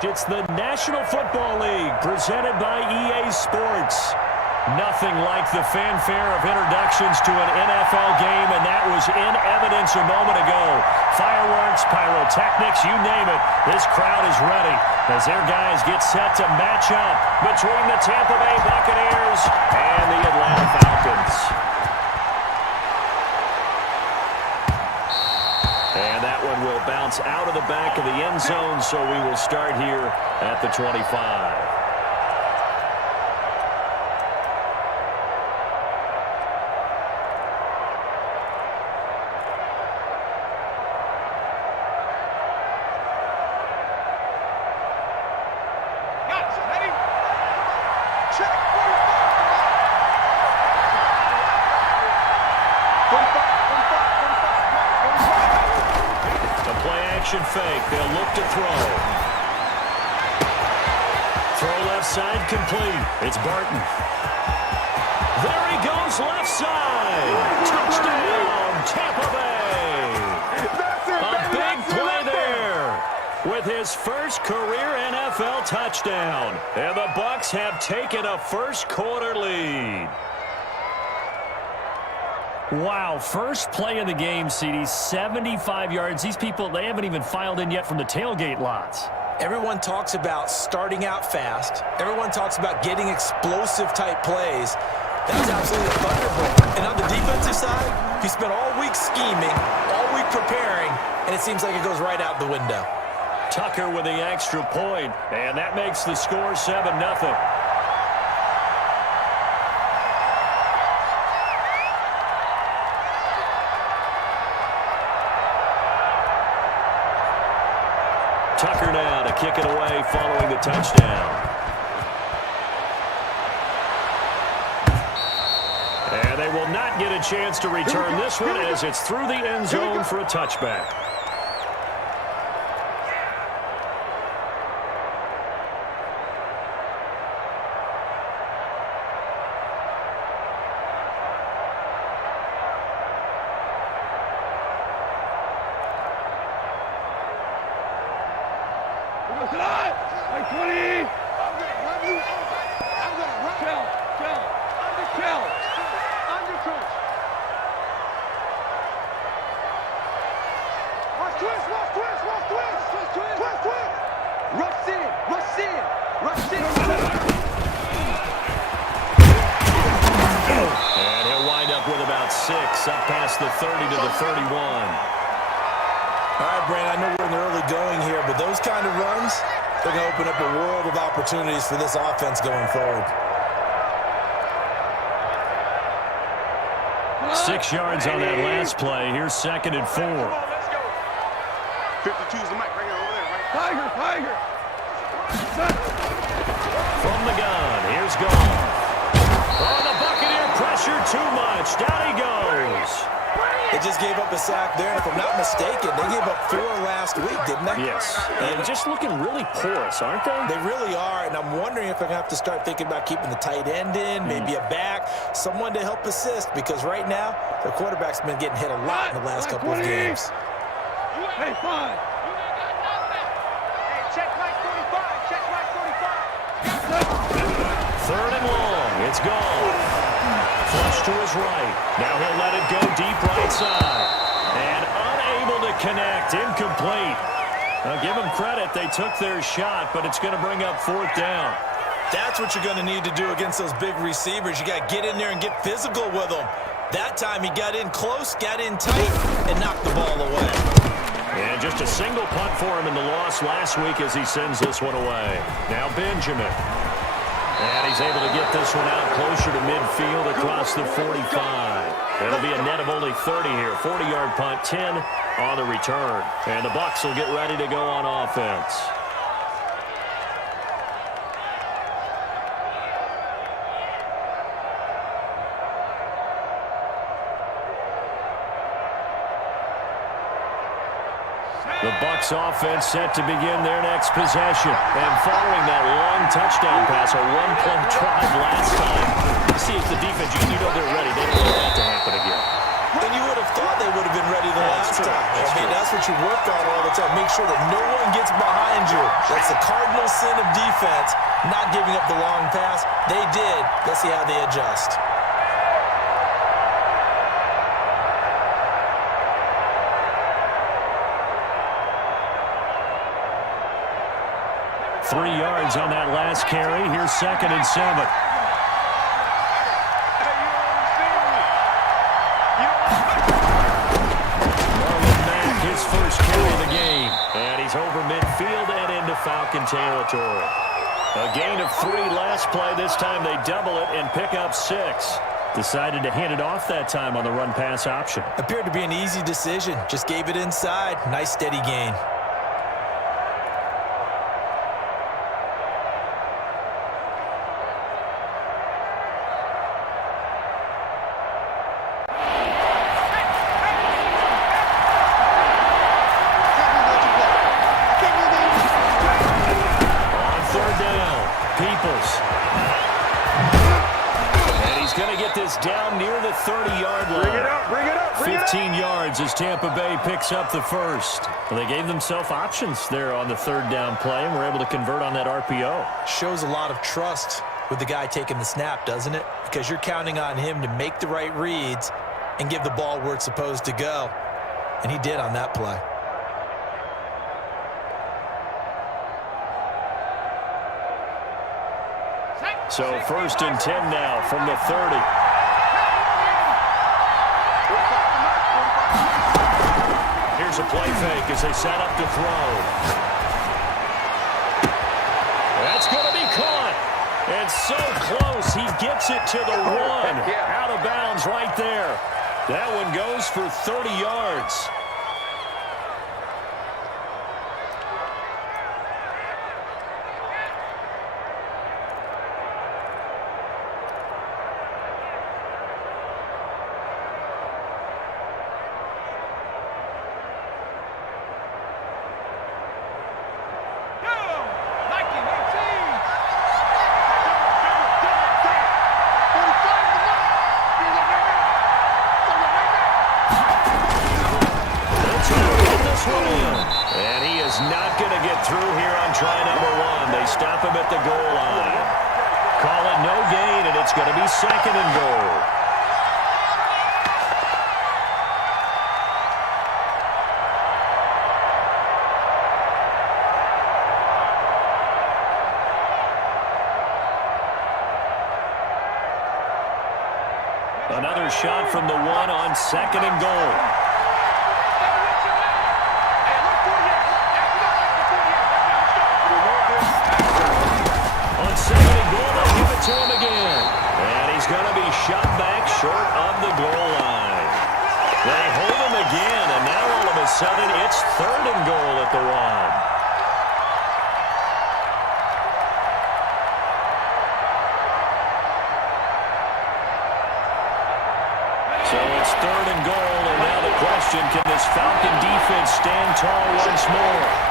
It's the National Football League presented by EA Sports. Nothing like the fanfare of introductions to an NFL game, and that was in evidence a moment ago. Fireworks, pyrotechnics, you name it. This crowd is ready as their guys get set to match up between the Tampa Bay Buccaneers and the Atlanta Falcons. And that one will bounce out of the back of the end zone, so we will start here at the 25. Fake. They'll look to throw. Throw left side complete. It's Barton. There he goes left side. Touchdown, Tampa Bay. A big play there with his first career NFL touchdown. And the Bucs have taken a first quarter lead. Wow, first play of the game, CD, 75 yards. These people, they haven't even filed in yet from the tailgate lots. Everyone talks about starting out fast. Everyone talks about getting explosive-type plays. That was absolutely a thunderbolt. And on the defensive side, he spent all week scheming, all week preparing, and it seems like it goes right out the window. Tucker with the extra point, and that makes the score 7-0. Tucker now to kick it away following the touchdown. And they will not get a chance to return this one as it's through the end zone for a touchback. And he'll wind up with about 6, up past the 30 to the 31. All right, Brandon, I know we're in the early going here, but those kind of runs, they're going to open up a world of opportunities for this offense going forward. 6 yards on that last play. Here's 2nd and 4. 52's the mic right here over there, right? Tiger! From the gun, here's Goff. Oh, the Buccaneer pressure too much. Down he goes. They just gave up a sack there, and if I'm not mistaken, they gave up 4 last week, didn't they? Yes. And just looking really porous, aren't they? They really are, and I'm wondering if they're going to have to start thinking about keeping the tight end in, maybe a back, someone to help assist, because right now, their quarterback's been getting hit a lot in the last couple of games. Hey, fine. Check Mike 45. Check Mike 45. 3rd and long. It's gone. Flush to his right. Now he'll let it go deep right side. And unable to connect. Incomplete. Now give them credit. They took their shot, but it's going to bring up 4th down. That's what you're going to need to do against those big receivers. You got to get in there and get physical with them. That time he got in close, got in tight, and knocked the ball away. And just a single punt for him in the loss last week as he sends this one away. Now Benjamin. And he's able to get this one out closer to midfield across the 45. It'll be a net of only 30 here. 40-yard punt, 10 on the return. And the Bucs will get ready to go on offense. The Bucs offense set to begin their next possession. And following that long touchdown pass, a one-play drive last time. See if the defense, you know they're ready. They don't want that to happen again. And you would have thought they would have been ready the last time. That's what you work on all the time. Make sure that no one gets behind you. That's the cardinal sin of defense, not giving up the long pass. They did. Let's see how they adjust. Three yards on that last carry. Here's 2nd and 7. Marlon Mack, his first carry of the game. And he's over midfield and into Falcon territory. A gain of 3 last play. This time they double it and pick up 6. Decided to hand it off that time on the run-pass option. Appeared to be an easy decision. Just gave it inside. Nice steady gain. Down near the 30-yard line. Bring it up. 15 yards as Tampa Bay picks up the first. Well, they gave themselves options there on the 3rd down play and were able to convert on that RPO. Shows a lot of trust with the guy taking the snap, doesn't it? Because you're counting on him to make the right reads and give the ball where it's supposed to go. And he did on that play. So 1st and 10 now from the 30. Here's a play fake as they set up to throw. And so close, he gets it to the one. Out of bounds right there. That one goes for 30 yards. And he is not going to get through here on try number one. They stop him at the goal line. Call it no gain, and it's going to be second and goal. Another shot from the one on second and goal. On second and goal, they'll give it to him again. And he's going to be shot back short of the goal line. They hold him again, and now all of a sudden it's third and goal at the one. So it's third and goal, and now the question, can this Falcon defense stand tall once more?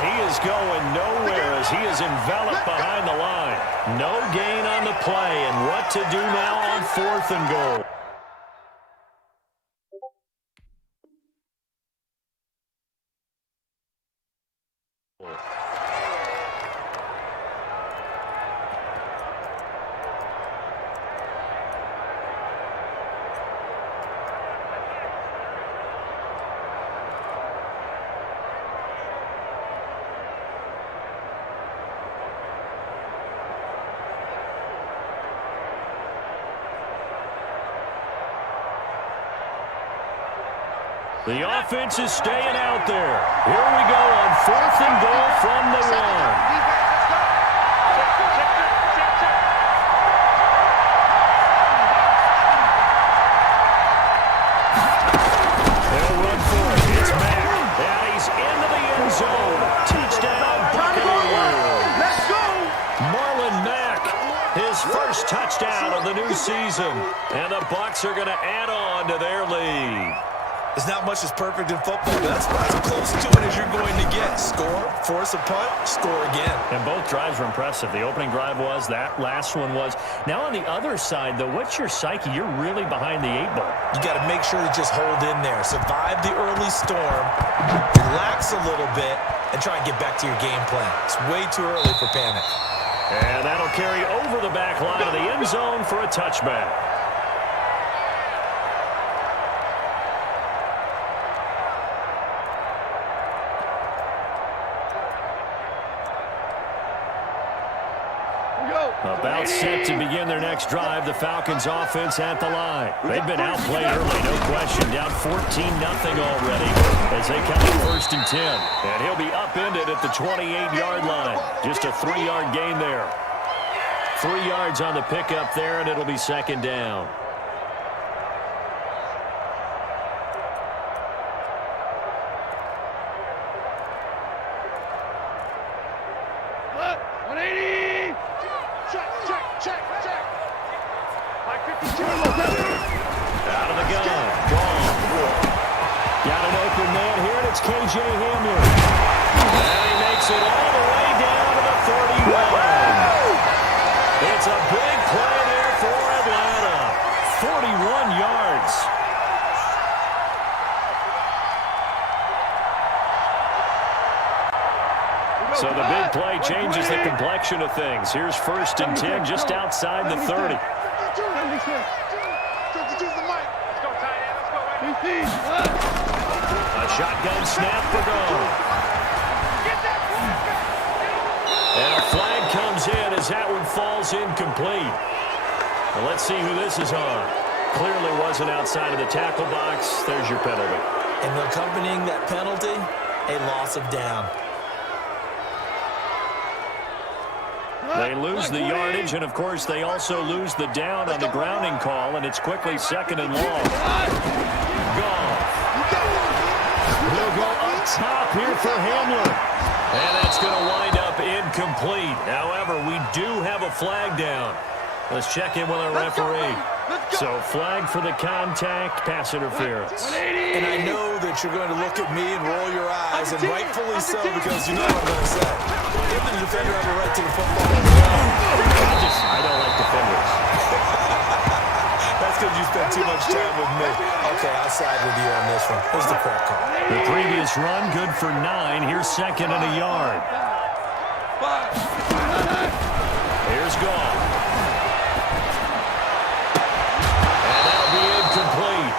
He is going nowhere as he is enveloped behind the line. No gain on the play, and what to do now on fourth and goal. The offense is staying out there. Here we go on fourth and goal from the one. They'll run for it. It's Mack. And he's into the end zone. Touchdown, Buccaneers. Let's go. Marlon Mack, his first touchdown of the new season. And the Bucs are going to add on to their lead. There's not much that's perfect in football, but that's about as close to it as you're going to get. Score, force a punt, score again. And both drives were impressive. The opening drive was, that last one was. Now on the other side, though, what's your psyche? You're really behind the 8-ball. You got to make sure to just hold in there. Survive the early storm, relax a little bit, and try and get back to your game plan. It's way too early for panic. And that'll carry over the back line of the end zone for a touchback. About set to begin their next drive, the Falcons offense at the line. They've been outplayed early, no question. Down 14-0 already as they come to first and 10. And he'll be upended at the 28-yard line. Just a 3-yard gain there. 3 yards on the pickup there, and it'll be second down. Out of the gun. Got an open man here, and it's KJ Hamler. And he makes it all the way down to the 31. It's a big play there for Atlanta. 41 yards. So the big play changes the complexion of things. Here's first and 10 just outside the 30. A shotgun snap for goal. And a flag comes in as that one falls incomplete. Well, let's see who this is on. Clearly wasn't outside of the tackle box. There's your penalty. And accompanying that penalty, a loss of down. They lose the yardage, and, of course, they also lose the down on the grounding call, and it's quickly 2nd and long. Goff. He'll go up top here for Hamler. And that's going to wind up incomplete. However, we do have a flag down. Let's check in with our referee. So, flag for the contact, pass interference. And I know that you're going to look at me and roll your eyes, and rightfully so, because you know what I'm going to say. If the defender have a right to the football as well. I don't like defenders. That's because you spent too much time with me. Okay, I'll side with you on this one. Here's the correct call. The previous run, good for 9. Here's 2nd and a yard. Here's Goff. And that'll be incomplete.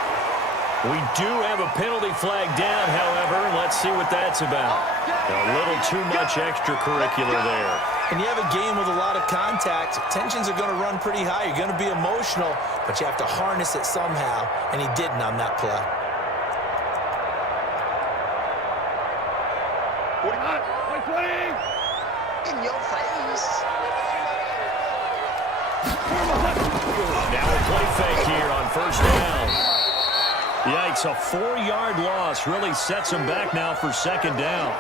We do have a penalty flag down, however. Let's see what that's about. A little too much extracurricular there. And you have a game with a lot of contact, tensions are going to run pretty high. You're going to be emotional, but you have to harness it somehow, and he didn't on that play. In your face. Now a play fake here on 1st down. Yikes, a 4-yard loss really sets him back now for 2nd down.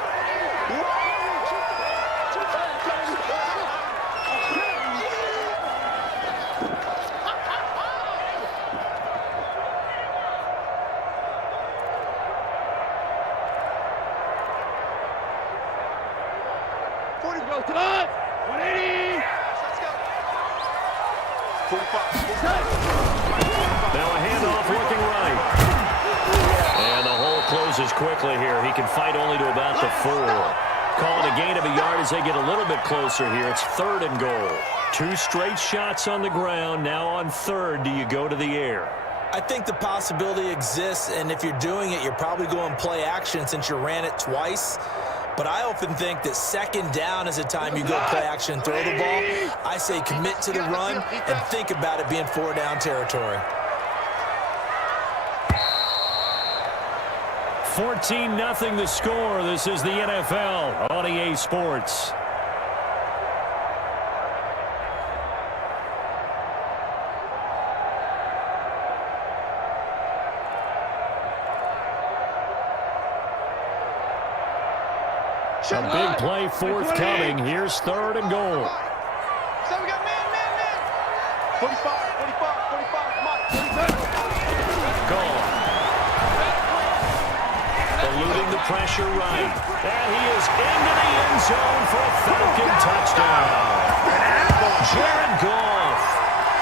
Now a handoff looking right. And the hole closes quickly here. He can fight only to about the 4. Call it a gain of a yard as they get a little bit closer here. It's 3rd and goal. 2 straight shots on the ground. Now on 3rd, do you go to the air? I think the possibility exists, and if you're doing it, you're probably going play action since you ran it twice. But I often think that 2nd down is the time you go play action and throw the ball. I say commit to the run and think about it being 4-down territory. 14-0 the score. This is the NFL on EA Sports. A big play forthcoming. Here's 3rd and goal. So we got man. 45, 45, Mike. 47. Goal. Eluding the pressure right. And he is into the end zone for a Falcon touchdown. Jared Goff,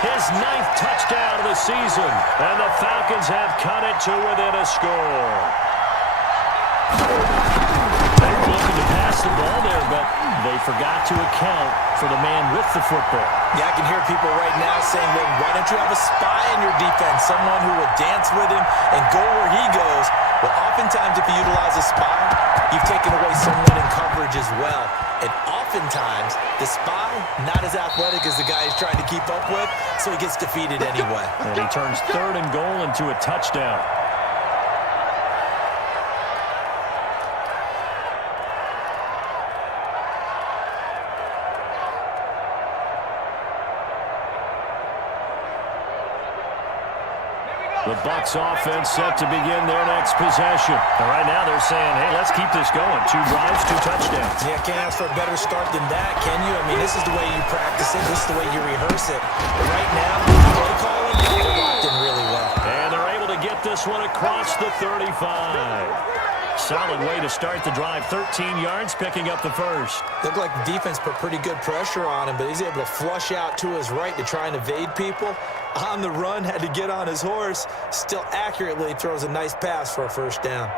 his 9th touchdown of the season. And the Falcons have cut it to within a score. They were looking to pass the ball there, but they forgot to account for the man with the football. Yeah, I can hear people right now saying, well, why don't you have a spy in your defense, someone who will dance with him and go where he goes? Well, oftentimes if you utilize a spy, you've taken away someone in coverage as well. And oftentimes, the spy, not as athletic as the guy he's trying to keep up with, so he gets defeated anyway. And he turns 3rd and goal into a touchdown. The Bucs offense set to begin their next possession. And right now they're saying, hey, let's keep this going. 2 drives, 2 touchdowns. Yeah, can't ask for a better start than that, can you? I mean, this is the way you practice it. This is the way you rehearse it. But right now, play calling, they're locked in really well. And they're able to get this one across the 35. Solid way to start the drive. 13 yards, picking up the first. Looked like the defense put pretty good pressure on him, but he's able to flush out to his right to try and evade people. On the run, had to get on his horse. Still accurately throws a nice pass for a 1st down.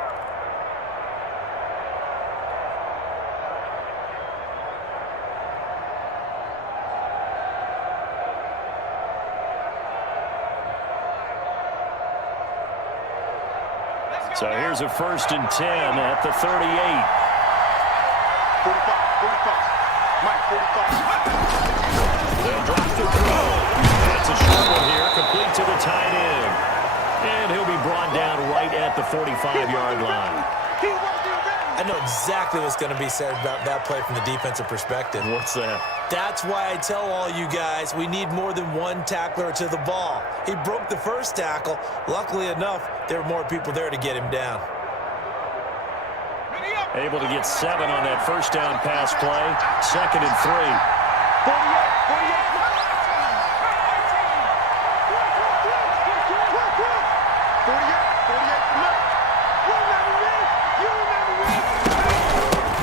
So here's a 1st and 10 at the 38. 45, Mike, 45. They'll drop the throw. That's a short one here, complete to the tight end. And he'll be brought down right at at the 45-yard line. I know exactly what's going to be said about that play from the defensive perspective. What's that? That's why I tell all you guys we need more than one tackler to the ball. He broke the first tackle. Luckily enough, there were more people there to get him down. Able to get 7 on that first down pass play. 2nd and 3. 48.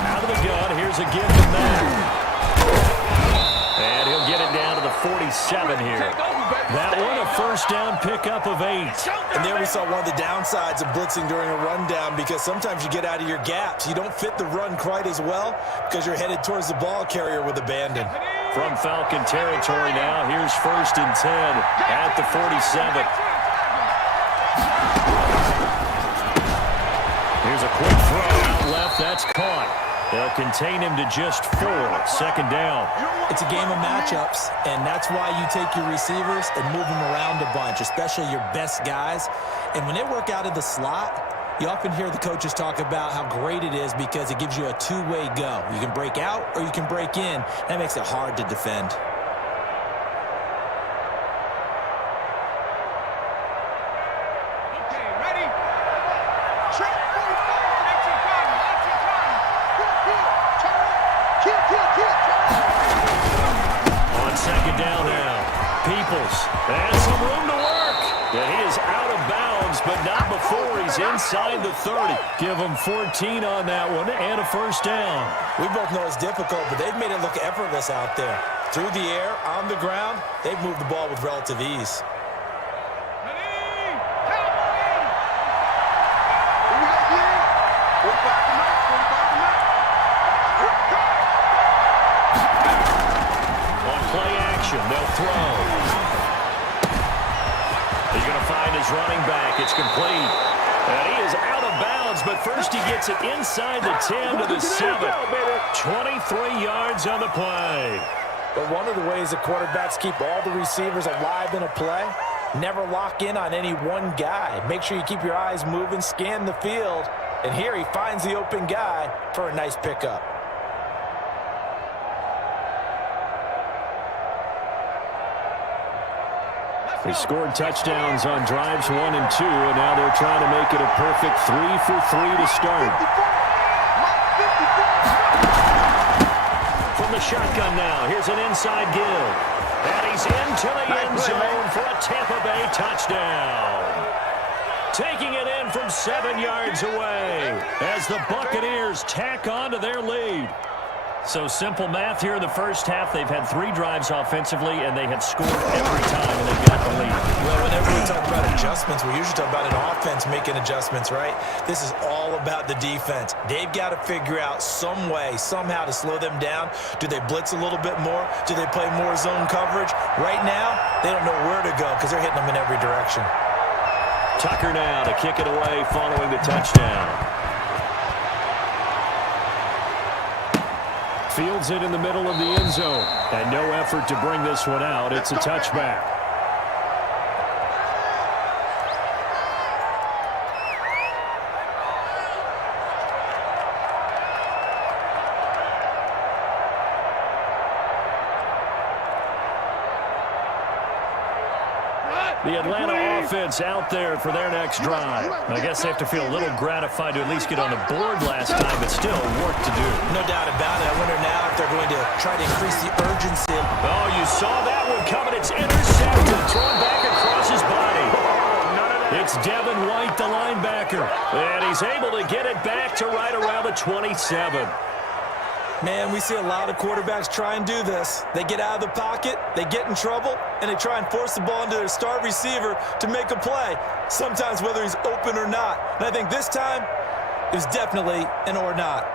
Out of the gun, here's a give from that. And he'll get it down to the 47 here. That one, a first down pickup of 8. And there we saw one of the downsides of blitzing during a rundown, because sometimes you get out of your gaps. You don't fit the run quite as well because you're headed towards the ball carrier with abandon. From Falcon territory now, here's 1st and 10 at the 47. Here's a quick throw out left. That's caught. They'll contain him to just 4. 2nd down. It's a game of matchups, and that's why you take your receivers and move them around a bunch, especially your best guys. And when they work out of the slot, you often hear the coaches talk about how great it is because it gives you a two-way go. You can break out or you can break in. That makes it hard to defend. On 2nd down now, Peoples has some room to work. And he is out of bounds, but not before he's inside the 30. Give him 14 on that one and a first down. We both know it's difficult, but they've made it look effortless out there. Through the air, on the ground, they've moved the ball with relative ease. On play action, they'll throw. He's going to find his running back. It's complete. And he is out of bounds, but first he gets it inside the 10 to the 7. 23 yards on the play. But one of the ways the quarterbacks keep all the receivers alive in a play, never lock in on any one guy. Make sure you keep your eyes moving, scan the field. And here he finds the open guy for a nice pickup. They scored touchdowns on drives 1 and 2, and now they're trying to make it a perfect 3 for 3 to start. From the shotgun now, here's an inside give. And he's into the end zone for a Tampa Bay touchdown. Taking it in from 7 yards away as the Buccaneers tack on to their lead. So simple math here in the first half. They've had 3 drives offensively, and they have scored every time, and they've got the lead. Well, whenever we talk about adjustments, we usually talk about an offense making adjustments, right? This is all about the defense. They've got to figure out some way, somehow to slow them down. Do they blitz a little bit more? Do they play more zone coverage? Right now, they don't know where to go because they're hitting them in every direction. Tucker now to kick it away following the touchdown. Fields it in the middle of the end zone. And no effort to bring this one out. It's a touchback. The Atlanta offense out there for their next drive. I guess they have to feel a little gratified to at least get on the board last time, but still work to do. No doubt about it. I wonder now if they're going to try to increase the urgency. Oh, you saw that one coming. It's intercepted, thrown back across his body. It's Devin White, the linebacker, and he's able to get it back to right around the 27. Man, we see a lot of quarterbacks try and do this. They get out of the pocket, they get in trouble, and they try and force the ball into their star receiver to make a play, sometimes whether he's open or not. And I think this time, it was definitely an or not.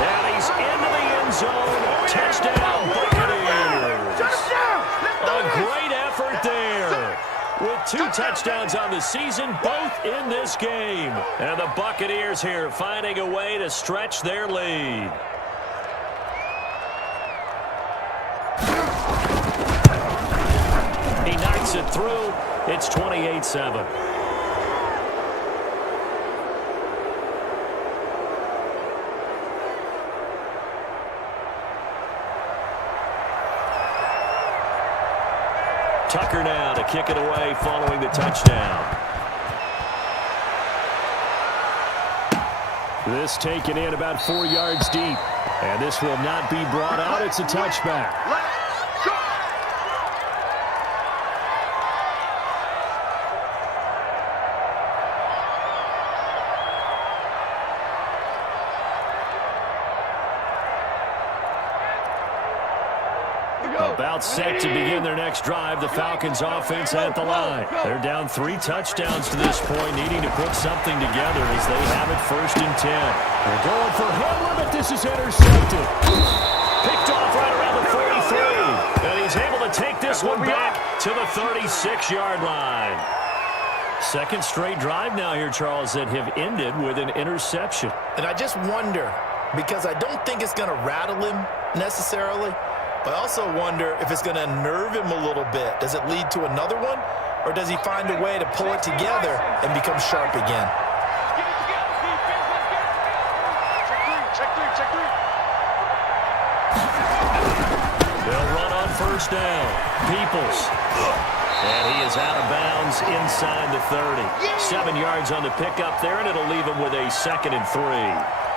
And he's into the end zone. Touchdown, Buccaneers. 2 touchdowns on the season, both in this game. And the Buccaneers here finding a way to stretch their lead. He knocks it through. It's 28-7. Tucker now to kick it away following the touchdown. This taken in about 4 yards deep. And this will not be brought out. It's a touchback. About set to begin their next drive. The Falcons offense at the line. They're down 3 touchdowns to this point, needing to put something together as they have it 1st and 10. They're going for Hamler, but this is intercepted. Picked off right around the 43. And he's able to take this one back to the 36-yard line. Second straight drive now here, Charles, that have ended with an interception. And I just wonder, because I don't think it's going to rattle him necessarily, but I also wonder if it's going to nerve him a little bit. Does it lead to another one, or does he find a way to pull it together and become sharp again? They'll run on 1st down. Peoples. And he is out of bounds inside the 30. 7 yards on the pickup there, and it'll leave him with a 2nd and 3.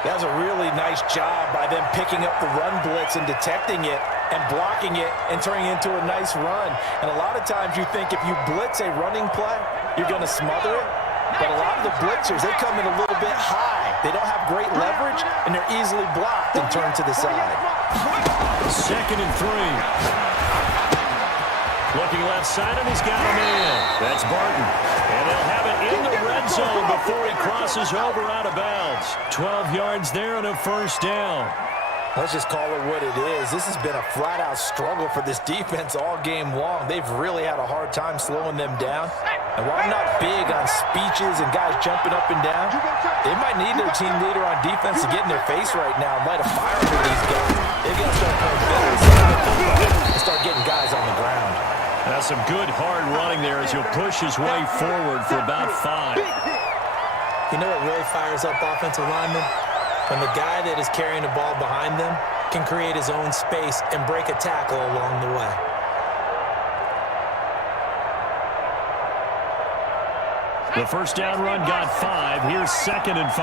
That was a really nice job by them picking up the run blitz and detecting it and blocking it and turning it into a nice run. And a lot of times you think if you blitz a running play, you're going to smother it. But a lot of the blitzers, they come in a little bit high. They don't have great leverage, and they're easily blocked and turned to the side. 2nd and 3. Looking left side, and he's got him in. That's Barton. And they'll have it in the red zone before he crosses over out of bounds. 12 yards there and a 1st down. Let's just call it what it is. This has been a flat-out struggle for this defense all game long. They've really had a hard time slowing them down. And while I'm not big on speeches and guys jumping up and down, they might need their team leader on defense to get in their face right now and light a fire under these guys. They've got to start playing better and start getting guys on the ground. That's some good hard running there as he'll push his way forward for about 5. You know what really fires up offensive linemen? When the guy that is carrying the ball behind them can create his own space and break a tackle along the way. The 1st down run got 5. Here's 2nd and 5.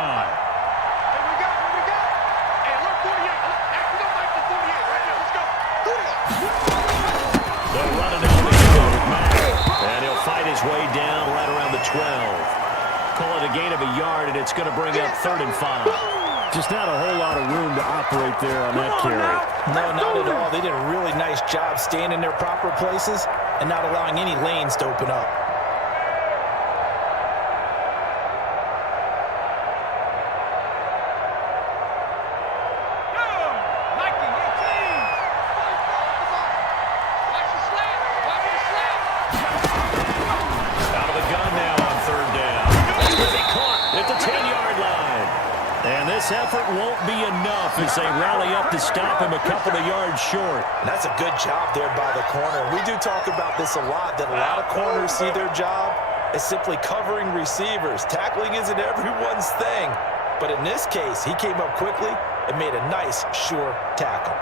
They'll run it down the field with Mack. And he'll fight his way down right around the 12. Call it a gain of a yard, and it's going to bring up 3rd and 5. Just not a whole lot of room to operate there on that carry. No, not at all. They did a really nice job staying in their proper places and not allowing any lanes to open up. Out of the gun now on 3rd down. That's going to be caught at the 10-yard line. And this effort won't be enough as they rally up to stop him a couple of yards short. And that's a good job there by the corner. We do talk about this a lot, that a lot of corners see their job as simply covering receivers. Tackling isn't everyone's thing. But in this case, he came up quickly and made a nice, sure tackle.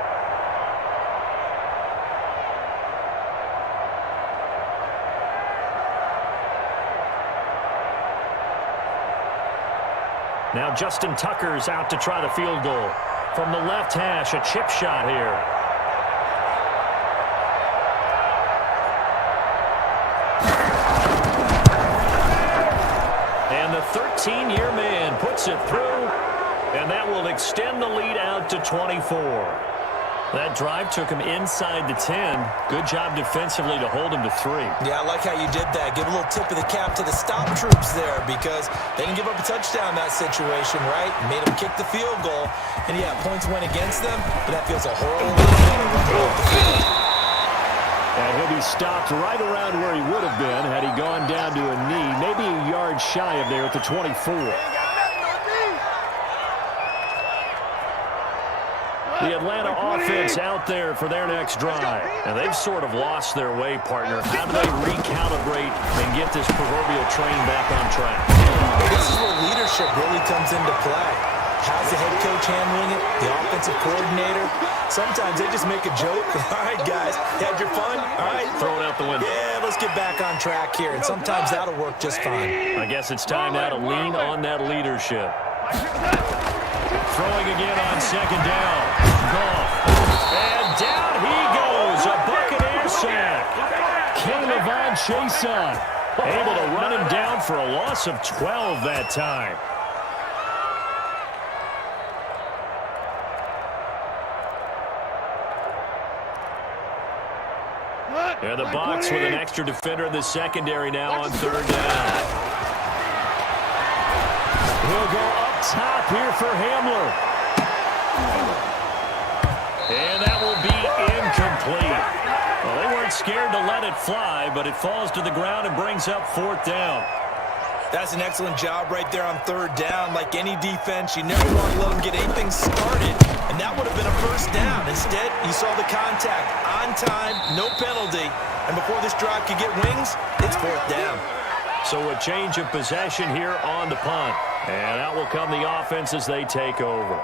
Now Justin Tucker's out to try the field goal. From the left hash, a chip shot here. And the 13-year man puts it through, and that will extend the lead out to 24. That drive took him inside the 10. Good job defensively to hold him to 3. Yeah, I like how you did that. Give a little tip of the cap to the stop troops there because they didn't give up a touchdown in that situation, right? Made them kick the field goal. And, yeah, points went against them, but that feels a whole lot better when they're off the field. And he'll be stopped right around where he would have been had he gone down to a knee, maybe a yard shy of there at the 24. The Atlanta offense out there for their next drive. And they've sort of lost their way, partner. How do they recalibrate and get this proverbial train back on track? This is where leadership really comes into play. How's the head coach handling it? The offensive coordinator? Sometimes they just make a joke. All right, guys, had your fun? All right. Throw it out the window. Yeah, let's get back on track here. And sometimes that'll work just fine. I guess it's time now to lean on that leadership. Throwing again on second down. Gone. And down he goes. A Buccaneer sack. K'Lavon Chaisson able to run him down for a loss of 12 that time. And the Bucs with an extra defender in the secondary now on third down. We'll go up top here for Hamler. And that will be incomplete. Well, they weren't scared to let it fly, but it falls to the ground and brings up fourth down. That's an excellent job right there on third down. Like any defense, you never want to let them get anything started. And that would have been a first down. Instead, you saw the contact on time, no penalty. And before this drive could get wings, it's fourth down. So a change of possession here on the punt. And out will come the offense as they take over.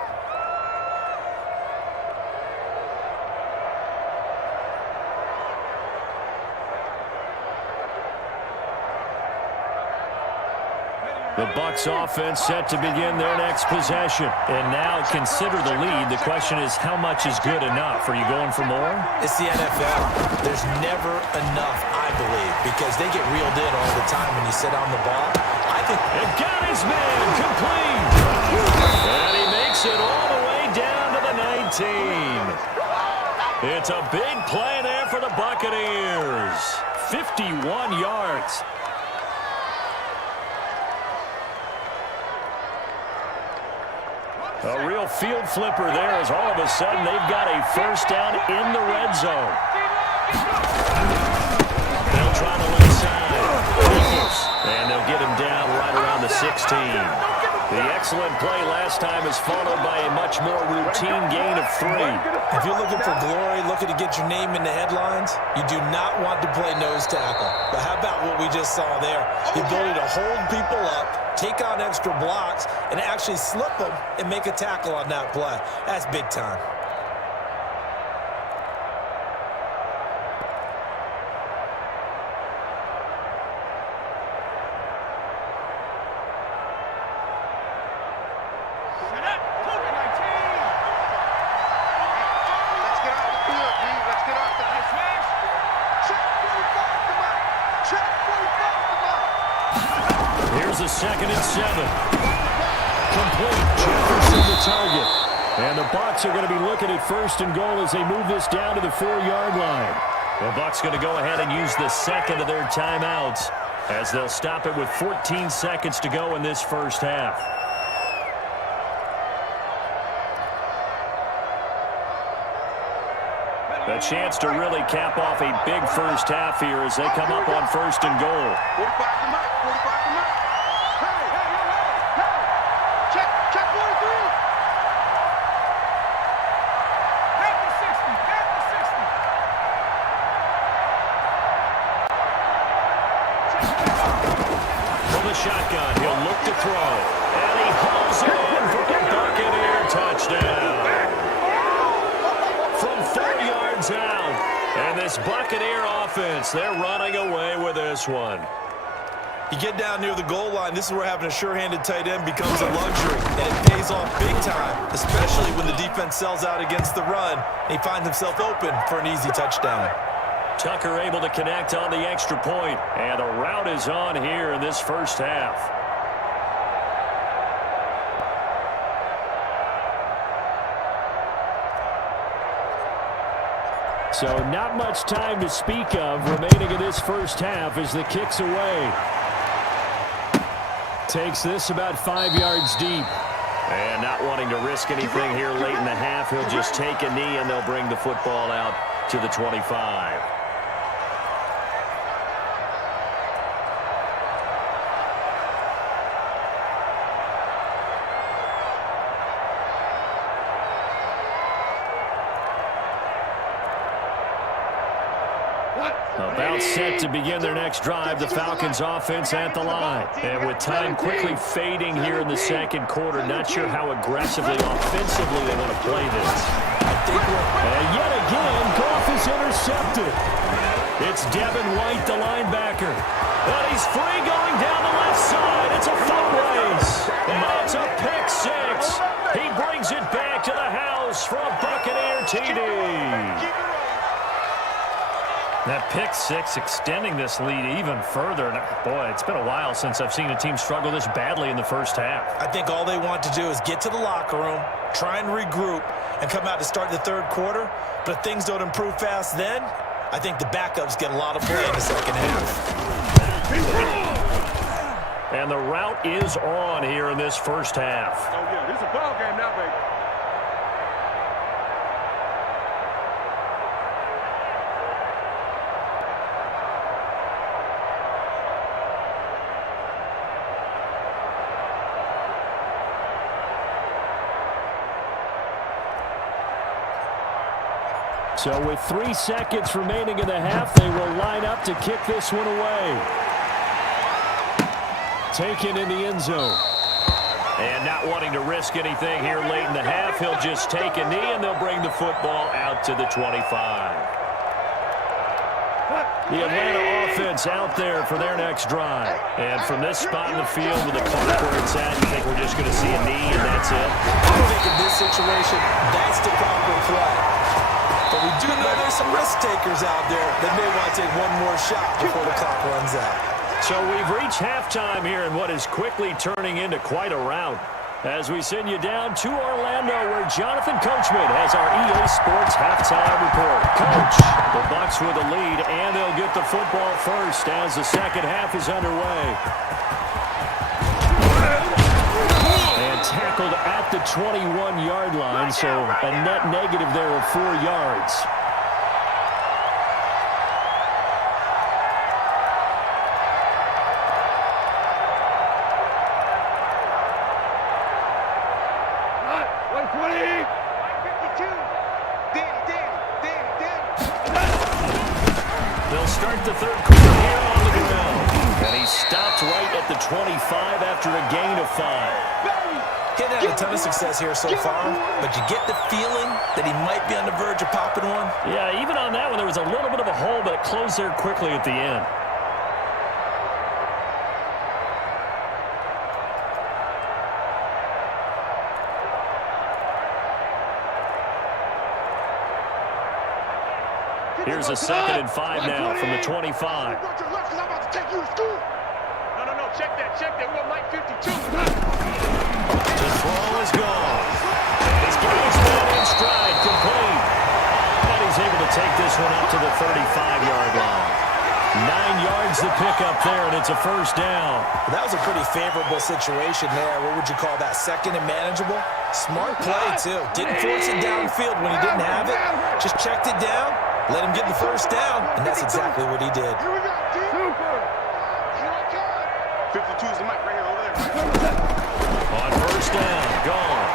The Bucs offense set to begin their next possession. And now consider the lead. The question is, how much is good enough? Are you going for more? It's the NFL. There's never enough, I believe, because they get reeled in all the time when you sit on the ball. I think it got his man complete. And he makes it all the way down to the 19. It's a big play there for the Buccaneers. 51 yards. A real field flipper there as all of a sudden they've got a first down in the red zone. They'll try to left side. And they'll get him down right around the 16. The excellent play last time is followed by a much more routine gain of 3. If you're looking for glory, looking to get your name in the headlines, you do not want to play nose tackle. But how about what we just saw there? The ability to hold people up, take on extra blocks, and actually slip them and make a tackle on that play. That's big time. Here's a 2nd and 7. Complete. Jefferson the target. And the Bucs are going to be looking at 1st and goal as they move this down to the 4-yard line. The Bucs going to go ahead and use the second of their timeouts as they'll stop it with 14 seconds to go in this first half. A chance to really cap off a big first half here as they come up on 1st and goal. 45 come out. 45 come out. Hey. Check 43. Back to 60. From the shotgun, he'll look to throw. And he hauls it in for a Buccaneer touchdown. From 4 yards out. And this Buccaneer offense, they're running away with this one. You get down near the goal line, this is where having a sure-handed tight end becomes a luxury. And it pays off big time, especially when the defense sells out against the run. And he finds himself open for an easy touchdown. Tucker able to connect on the extra point. And the route is on here in this first half. So not much time to speak of remaining in this first half as the kick's away. Takes this about 5 yards deep. And not wanting to risk anything here late in the half, he'll just take a knee and they'll bring the football out to the 25. get set to begin their next drive. The Falcons offense at the line. And with time quickly fading here in the second quarter, not sure how aggressively, offensively they want to play this. And yet again, Goff is intercepted. It's Devin White, the linebacker. And he's free going down the left side. It's a foot race. And it's a pick six. He brings it back to the house for a Buccaneer TD. That pick six extending this lead even further. And boy, it's been a while since I've seen a team struggle this badly in the first half. I think all they want to do is get to the locker room, try and regroup, and come out to start the third quarter. But if things don't improve fast then, I think the backups get a lot of play in the second half. And the route is on here in this first half. Oh, yeah, this is a ball game now, baby. So with 3 seconds remaining in the half, they will line up to kick this one away. Taken in the end zone. And not wanting to risk anything here late in the half, he'll just take a knee, and they'll bring the football out to the 25. The Atlanta offense out there for their next drive. And from this spot in the field with the clock where it's at, you think we're just going to see a knee and that's it? I think in this situation, that's the proper play. But we do know there's some risk takers out there that may want to take one more shot before the clock runs out. So we've reached halftime here in what is quickly turning into quite a rout. As we send you down to Orlando, where Jonathan Coachman has our EA Sports halftime report. Coach, the Bucs with the lead, and they'll get the football first as the second half is underway. And tackled at the 21-yard line, so a net negative there of 4 yards. They'll start the third quarter here on the ground. And he stopped right at the 25 after a gain of 5. He's had a ton of success here so far, but you get the feeling that he might be on the verge of popping one. Yeah, even on that one, there was a little bit of a hole, but it closed there quickly at the end. Here's a 2nd and 5 now from the 25. No, check that. We're Mike 52. The throw is gone. He's got his man in stride, complete. And he's able to take this one up to the 35-yard line. 9 yards to pick up there, and it's a first down. That was a pretty favorable situation there. What would you call that? Second and manageable? Smart play, too. Didn't force it downfield when he didn't have it. Just checked it down, let him get the first down, and that's exactly what he did. Here we go, Super. Here I come. 52 is the mic right here, over there. On first down, gone.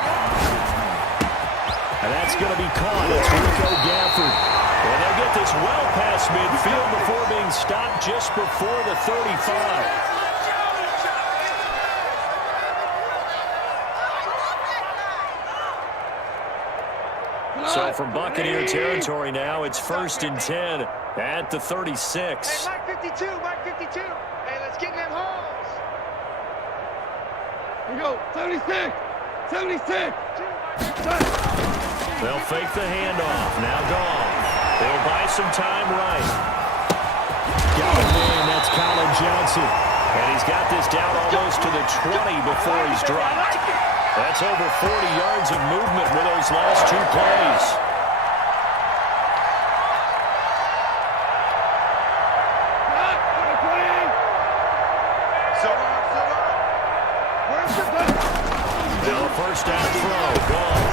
And that's going to be caught. It's Rico Gafford. And they'll get this well past midfield before being stopped just before the 35. So from Buccaneer territory now, it's 1st and 10 at the 36. Hey, Mike 52. Hey, let's get in them holes. Here we go, 76. They'll fake the handoff. Now gone. They'll buy some time right. Got him in. That's Colin Johnson. And he's got this down almost to the 20 before he's dropped. That's over 40 yards of movement with those last 2 plays. Now a first down throw. Gone.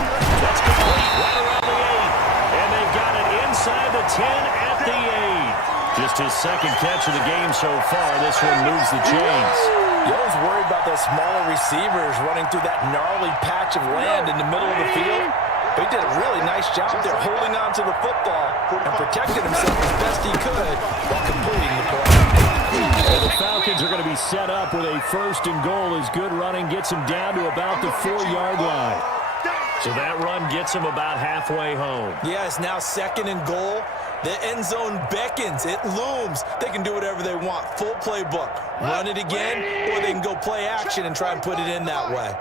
That's complete right around the 8. And they've got it inside the 10 at the 8. Just his second catch of the game so far. This one moves the chains. You always worried about those smaller receivers running through that gnarly patch of land in the middle of the field. But he did a really nice job there holding on to the football and protecting himself as best he could while completing the play. And the Falcons are going to be set up with a 1st and goal as good running gets them down to about the 4-yard line. So that run gets them about halfway home. Yeah, it's now 2nd and goal. The end zone beckons. It looms. They can do whatever they want. Full playbook. Run it again, or they can go play action and try and put it in that way.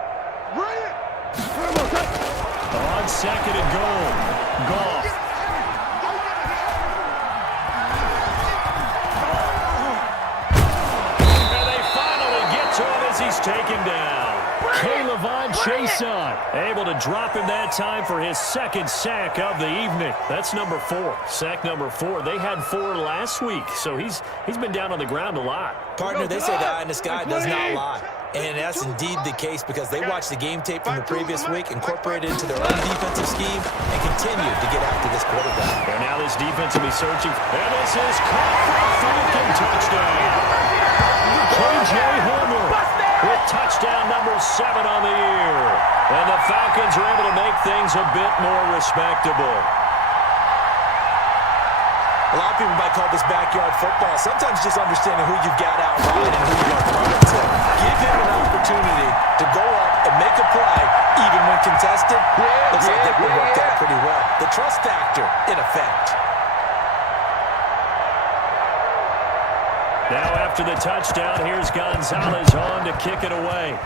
On 2nd and goal. Goff. And they finally get to him as he's taken down. K'Lavon Chaisson able to drop him that time for his 2nd sack of the evening. That's number 4. Sack number 4. They had 4 last week, so he's been down on the ground a lot. Partner, they say the eye in the sky does not lie. And that's indeed the case because they watched the game tape from the previous week, incorporated it into their own defensive scheme, and continued to get after this quarterback. And now this defense will be searching. And this is caught for a Falcon touchdown. K.J. Hamler with touchdown number 7 on the year. And the Falcons are able to make things a bit more respectable. A lot of people might call this backyard football. Sometimes just understanding who you've got out wide and who you're throwing to. Give him an opportunity to go up and make a play, even when contested. Looks like that would work out pretty well. The trust factor, in effect. Now after the touchdown, here's Gonzalez on to kick it away.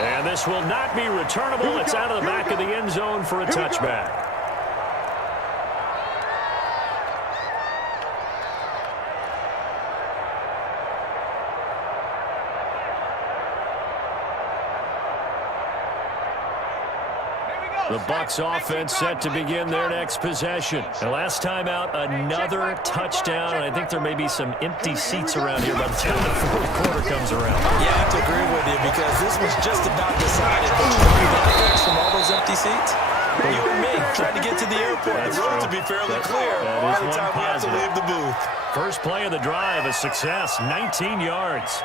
And this will not be returnable. It's out of the back of the end zone for a touchback. The Bucs offense set to begin their next possession. And last time out, another touchdown. And I think there may be some empty seats around here by the time the 4th quarter comes around. Yeah, I have to agree with you because this was just about decided. But you know the effects from all those empty seats? You and me trying to get to the airport. That's the road true. to be fairly That clear by is the one time we have to positive. leave the booth. First play of the drive, a success, 19 yards.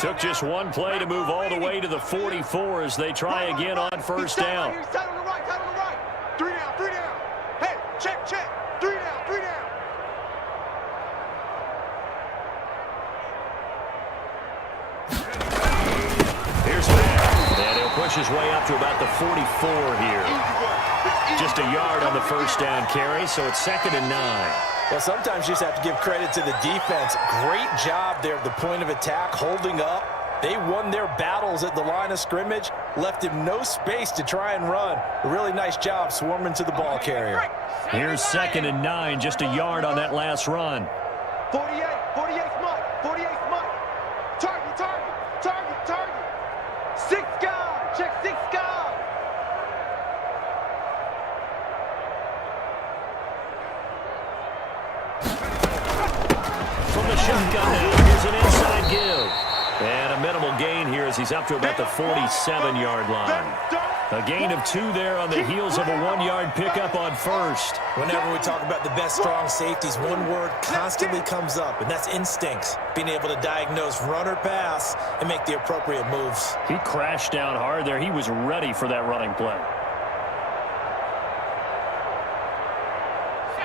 Took just one play to move all the way to the 44 as they try again on 1st down. Side on the right, side on the right. 3 down, 3 down. Hey, check, check. 3 down, 3 down. Here's Matt. And he'll push his way up to about the 44 here. Just a yard on the 1st down carry, so it's 2nd and 9. Well, sometimes you just have to give credit to the defense. Great job there at the point of attack, holding up. They won their battles at the line of scrimmage, left him no space to try and run. A really nice job swarming to the ball carrier. Here's 2nd and 9, just a yard on that last run. 48, 48's Mike, 48's Mike. Target, target, target, target. 6 guys, check 6 guys. From the shotgun now, here's an inside give. And a minimal gain here as he's up to about the 47-yard line. A gain of 2 there on the heels of a 1-yard pickup on 1st. Whenever we talk about the best strong safeties, one word constantly comes up, and that's instincts. Being able to diagnose run or pass and make the appropriate moves. He crashed down hard there. He was ready for that running play.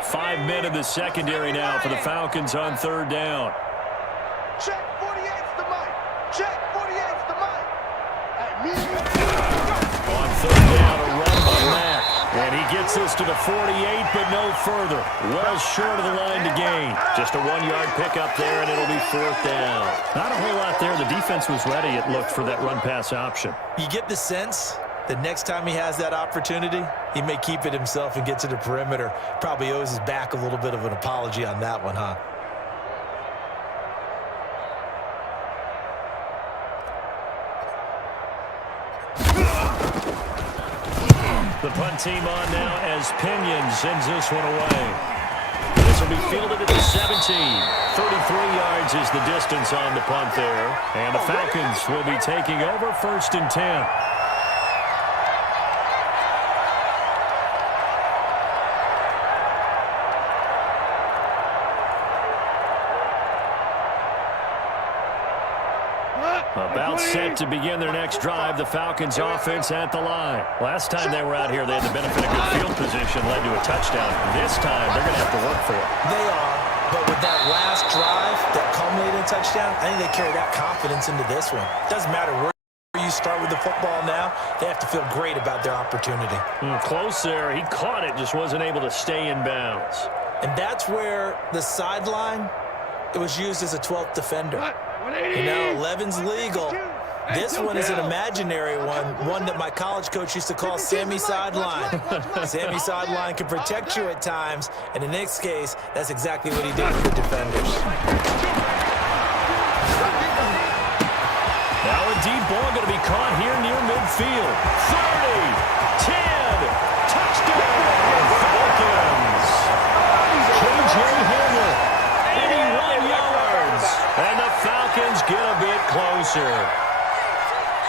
5 men in the secondary now for the Falcons on 3rd down. Check 48's the mic. Check 48's the mic. Hey, me. On 3rd down, a run by Mack. And he gets this to the 48, but no further. Well short of the line to gain. Just a 1-yard pickup there, and it'll be 4th down. Not a whole lot there. The defense was ready, it looked, for that run-pass option. You get the sense that next time he has that opportunity, he may keep it himself and get to the perimeter. Probably owes his back a little bit of an apology on that one, huh? The punt team on now as Pinion sends this one away. be fielded at the 17. 33 yards is the distance on the punt there. And the Falcons will be taking over 1st and 10. About set to begin their next drive. The Falcons offense at the line. Last time they were out here, they had the benefit of good field position, led to a touchdown. This time, they're going to have to work for it. They are, but with that last drive that culminated in a touchdown, I think they carry that confidence into this one. Doesn't matter where you start with the football now, they have to feel great about their opportunity. Close there. He caught it, just wasn't able to stay in bounds. And that's where the sideline, it was used as a 12th defender. You know, 11's legal. This one is an imaginary one that my college coach used to call Sammy Sideline. Sammy Sideline can protect you at times, and in this case, that's exactly what he did with the defenders. Now a deep ball going to be caught here near midfield. 30, 10, touchdown, Falcons. K.J. Hamler, 81 yards, and the Falcons get a bit closer.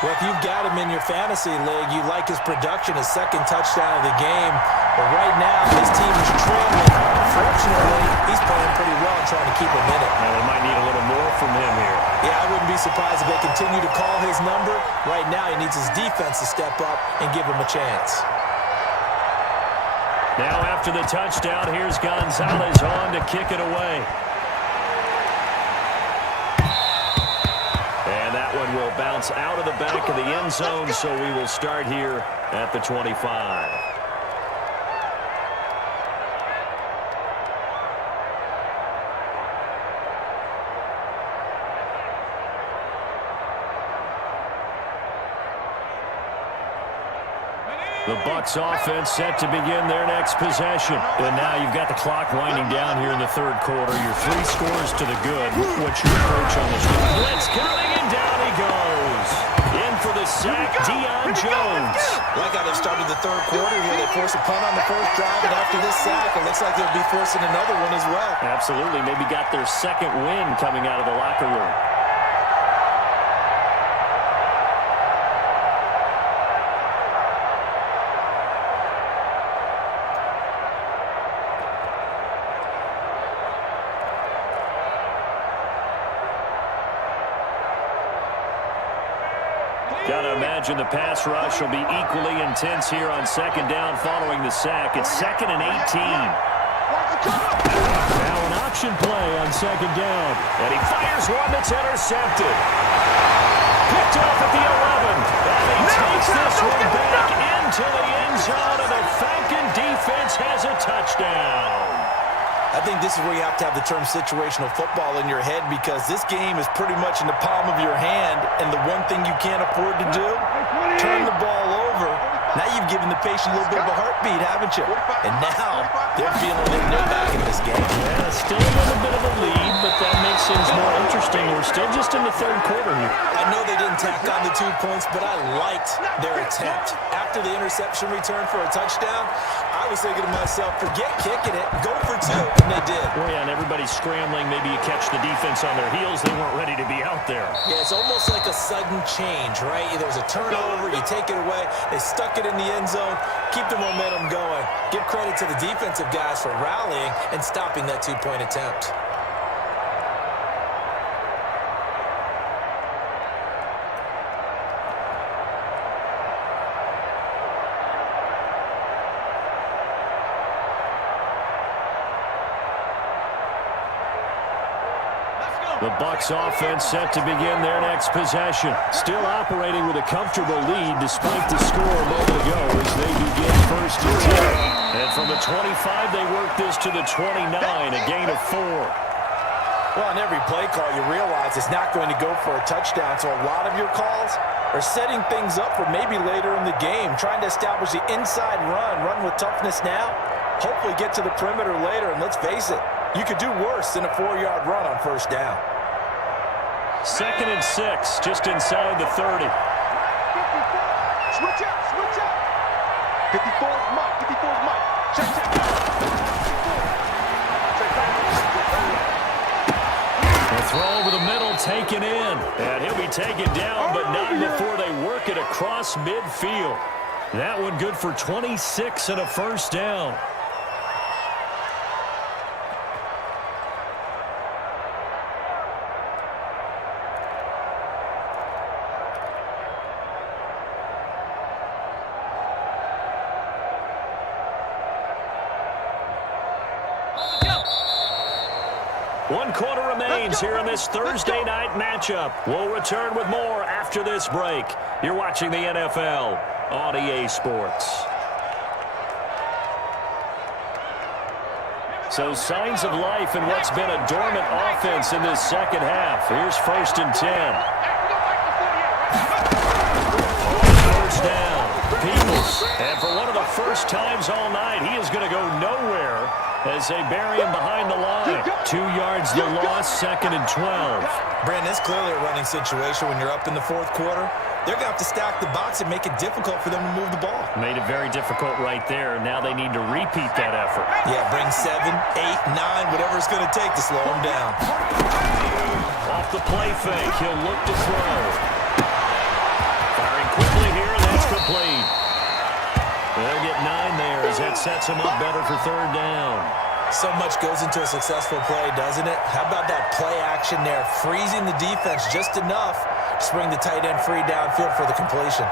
Well, if you've got him in your fantasy league, you like his production, his second touchdown of the game. But right now, his team is trailing. Fortunately, he's playing pretty well and trying to keep him in it. Well, they might need a little more from him here. Yeah, I wouldn't be surprised if they continue to call his number. Right now, he needs his defense to step up and give him a chance. Now after the touchdown, here's Gonzalez on to kick it away. And that one will bounce out of the back of the end zone, so we will start here at the 25. The Bucs offense set to begin their next possession. And now you've got the clock winding down here in the third quarter. Your 3 scores to the good. What's your approach on this one? Blitz coming, and down he goes. In for the sack, Deion Jones. Like how they started the third quarter here. They forced a punt on the first drive, and after this sack, it looks like they'll be forcing another one as well. Absolutely. Maybe got their second win coming out of the locker room. Got to imagine the pass rush will be equally intense here on second down following the sack. It's 2nd and 18. Now an option play on second down. And he fires one that's intercepted. Picked off at the 11. And he takes this one back into the end zone, and the Falcon defense has a touchdown. I think this is where you have to have the term situational football in your head, because this game is pretty much in the palm of your hand, and the one thing you can't afford to do, turn the ball over. Now you've given the patient a little bit of a heartbeat, haven't you? And now they're feeling it and they're back in this game. Yeah, still a little bit of a lead, but that makes things more interesting. We're still just in the third quarter here. I know they didn't tack on the 2 points, but I liked their attempt. After the interception return for a touchdown, I was thinking to myself, forget kicking it, go for 2, and they did. Well, yeah, and everybody's scrambling. Maybe you catch the defense on their heels. They weren't ready to be out there. Yeah, it's almost like a sudden change, right? There's a turnover, you take it away, they stuck it in the end zone, keep the momentum going. Give credit to the defensive guys for rallying and stopping that 2-point attempt. The Bucs offense set to begin their next possession. Still operating with a comfortable lead despite the score a moment ago as they begin 1st and 10. And from the 25, they work this to the 29, a gain of 4. Well, on every play call, you realize it's not going to go for a touchdown, so a lot of your calls are setting things up for maybe later in the game, trying to establish the inside run with toughness now, hopefully get to the perimeter later, and let's face it, you could do worse than a 4-yard run on first down. 2nd and 6, just inside the 30. 54. Switch out. 54 is Mike. 54 is Mike. Check. The throw over the middle, taken in. And he'll be taken down, but not before they work it across midfield. That one good for 26 and a first down. One quarter remains here in this Thursday night matchup. We'll return with more after this break. You're watching the NFL on EA Sports. So signs of life in what's been a dormant offense in this second half. Here's 1st and 10. First down. Peoples. And for one of the first times all night, he is going to go nowhere as they bury him behind the line. 2 yards the loss, 2nd and 12. Brandon, it's clearly a running situation when you're up in the 4th quarter. They're going to have to stack the box and make it difficult for them to move the ball. Made it very difficult right there. Now they need to repeat that effort. Yeah, bring 7, 8, 9, whatever it's going to take to slow him down. Off the play fake, he'll look to throw. Firing quickly here, and that's complete. They'll get 9 there as that sets him up better for 3rd down. So much goes into a successful play, doesn't it? How about that play action there, freezing the defense just enough to bring the tight end free downfield for the completion.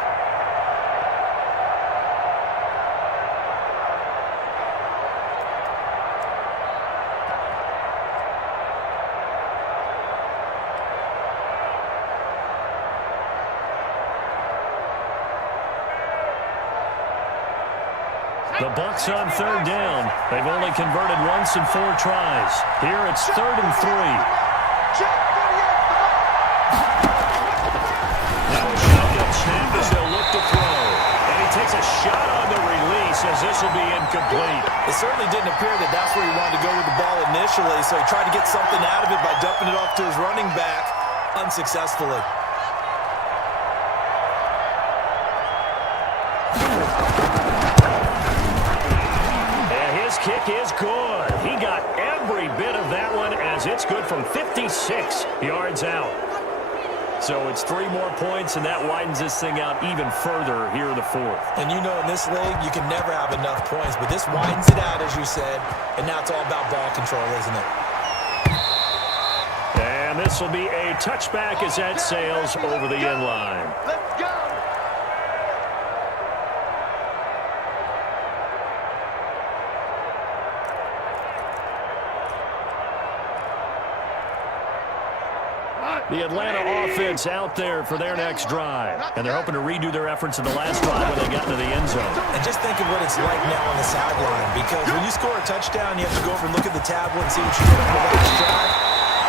The Bucs on 3rd down. They've only converted once in 4 tries. Here it's 3rd and 3. Now a shotgun snap as they'll look to throw. And he takes a shot on the release as this will be incomplete. It certainly didn't appear that that's where he wanted to go with the ball initially, so he tried to get something out of it by dumping it off to his running back unsuccessfully. Kick is good. He got every bit of that one as it's good from 56 yards out. So it's 3 more points, and that widens this thing out even further here in the 4th. And you know in this league, you can never have enough points, but this widens it out, as you said, and now it's all about ball control, isn't it? And this will be a touchback as that sails over the end line. Let's go. The Atlanta offense out there for their next drive. And they're hoping to redo their efforts in the last drive when they got into the end zone. And just think of what it's like now on the sideline, because when you score a touchdown, you have to go over and look at the tablet and see what you did on the last drive.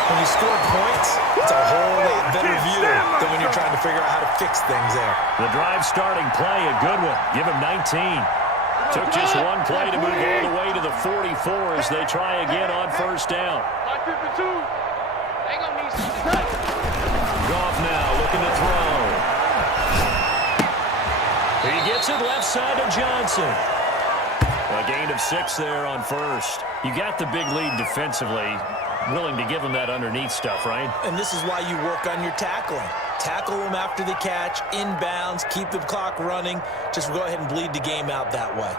When you score points, it's a whole lot better view than when you're trying to figure out how to fix things there. The drive starting play, a good one. Give him 19. Took just one play to move all the way to the 44 as they try again on 1st down. Goff now looking to throw. He gets it left side to Johnson. A gain of 6 there on 1st. You got the big lead defensively. Willing to give him that underneath stuff, right? And this is why you work on your tackling. Tackle them after the catch, inbounds, keep the clock running. Just go ahead and bleed the game out that way.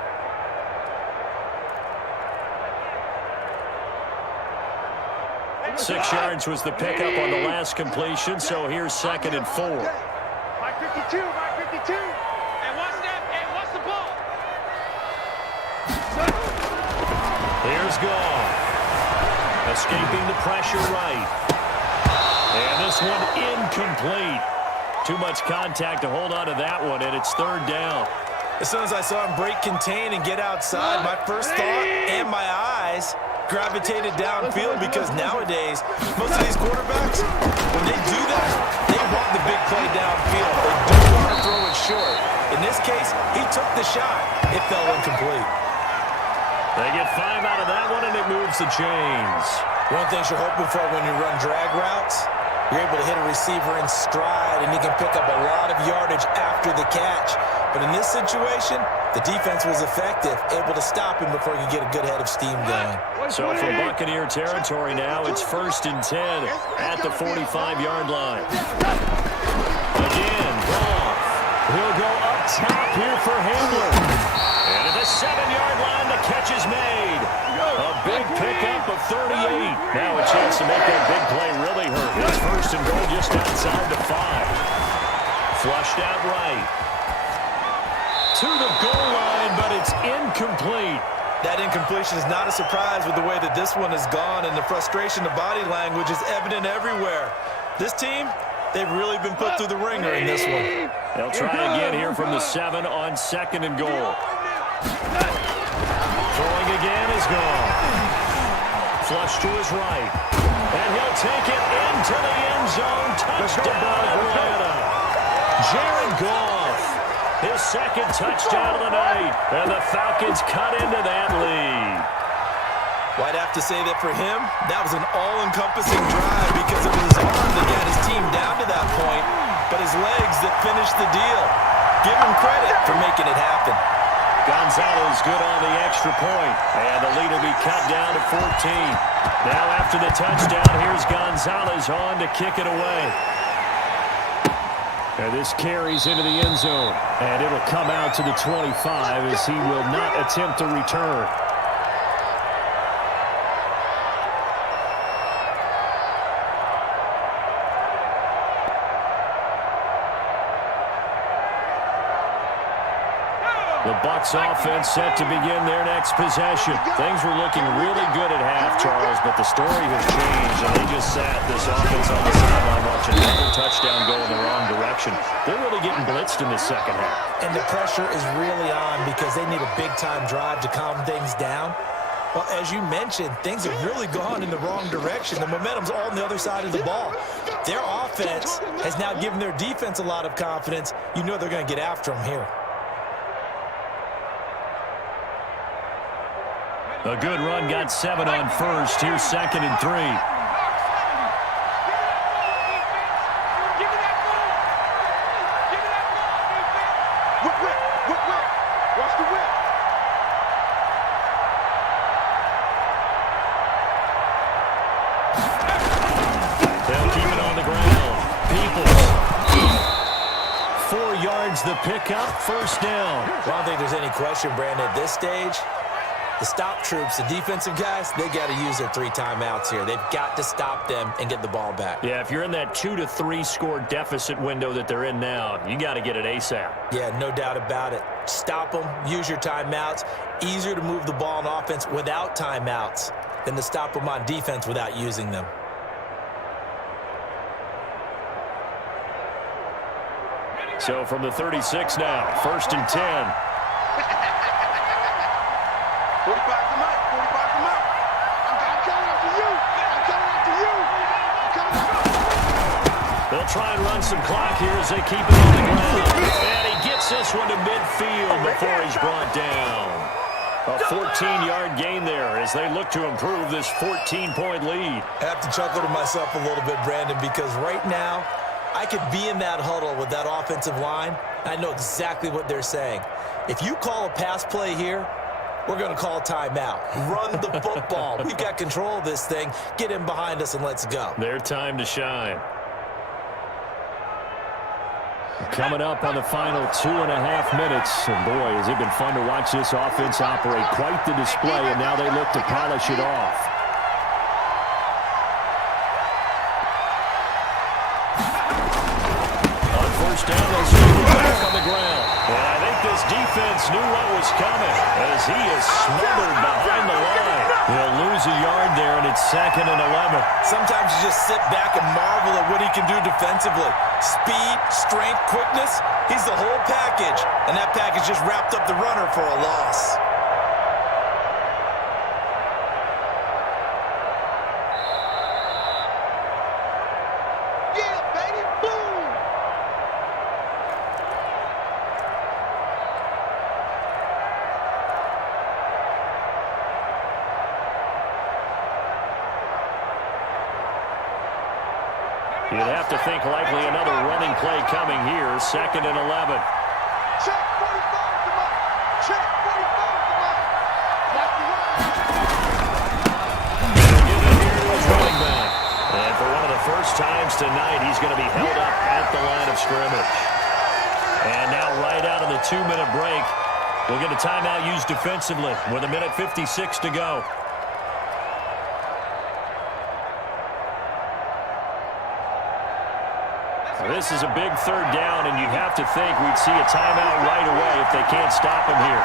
Six yards was the pickup on the last completion, so here's 2nd and 4. Mike 52, Mike 52. And what's that? And what's the ball? Here's Goff. Escaping the pressure right. And this one incomplete. Too much contact to hold on to that one, and it's 3rd down. As soon as I saw him break contain and get outside, my first thought and my eyes gravitated downfield, because nowadays, most of these quarterbacks, when they do that, they want the big play downfield. They don't want to throw it short. In this case, he took the shot. It fell incomplete. They get 5 out of that one, and it moves the chains. One thing you're hoping for when you run drag routes, You're able to hit a receiver in stride, and he can pick up a lot of yardage after the catch. But in this situation, the defense was effective, able to stop him before he could get a good head of steam going. So from Buccaneer territory now, it's 1st and 10 at the 45-yard line. Again, Goff. He'll go up top here for Hamler. And at the 7-yard line, the catch is made. A big pickup of 38. Now a chance to make that big play really hurt. It's 1st and goal just outside the 5. Flushed out right. To the goal line, but it's incomplete. That incompletion is not a surprise with the way that this one has gone, and the frustration of body language is evident everywhere. This team, they've really been put through the ringer in this one. They'll try again here from the 7 on 2nd and goal. Throwing again is gone. Flush to his right. And he'll take it into the end zone. Touchdown, Atlanta. Jared Goff. His 2nd touchdown of the night. And the Falcons cut into that lead. Well, I'd have to say that for him, that was an all-encompassing drive because it was his arm that got his team down to that point, but his legs that finished the deal. Give him credit for making it happen. Gonzalez good on the extra point, and the lead will be cut down to 14. Now after the touchdown, here's Gonzalez on to kick it away. And this carries into the end zone, and it'll come out to the 25 as he will not attempt to return. The Bucs offense set to begin their next possession. Things were looking really good at half, Charles, but the story has changed, and they just sat this offense on the sideline watching another touchdown go in the wrong direction. They're really getting blitzed in the second half. And the pressure is really on because they need a big-time drive to calm things down. Well, as you mentioned, things have really gone in the wrong direction. The momentum's all on the other side of the ball. Their offense has now given their defense a lot of confidence. You know they're going to get after them here. A good run got 7 on 1st. Here's 2nd and 3. Whip, whip, whip, whip. Watch the whip. They'll keep it on the ground. Peoples. 4 yards the pickup. 1st down. I don't think there's any question, Brandon, at this stage. The stop troops, the defensive guys, they got to use their 3 timeouts here. They've got to stop them and get the ball back. Yeah, if you're in that 2 to 3 score deficit window that they're in now, you got to get it ASAP. Yeah, no doubt about it. Stop them, use your timeouts. Easier to move the ball on offense without timeouts than to stop them on defense without using them. So from the 36 now, 1st and 10. 45 to Mike. 45 to Mike. I'm coming after you. I'm coming after you. I'm coming after you. They'll try and run some clock here as they keep it on the ground. And he gets this one to midfield before he's brought down. A 14-yard gain there as they look to improve this 14-point lead. I have to chuckle to myself a little bit, Brandon, because right now I could be in that huddle with that offensive line. I know exactly what they're saying. If you call a pass play here, we're going to call timeout. Run the football. We've got control of this thing. Get in behind us and let's go. Their time to shine. Coming up on the final 2.5 minutes. And boy, has it been fun to watch this offense operate. Quite the display, and now they look to polish it off. On 1st down, they'll scoot back on the ground. And I think this defense knew what was coming as he is smothered behind the line. He'll lose a yard there, and it's 2nd and 11. Sometimes you just sit back and marvel at what he can do defensively. Speed, strength, quickness, he's the whole package. And that package just wrapped up the runner for a loss. Yeah, baby. Boom. You'd have to think likely another running play coming here. 2nd and 11. Check 45 to Mike. Check 45 to Mike. That's the run. Give it here to his running back. And for one of the first times tonight, he's going to be held up at the line of scrimmage. And now right out of the 2-minute break, we'll get a timeout used defensively with 1:56 to go. This is a big 3rd down, and you'd have to think we'd see a timeout right away if they can't stop him here.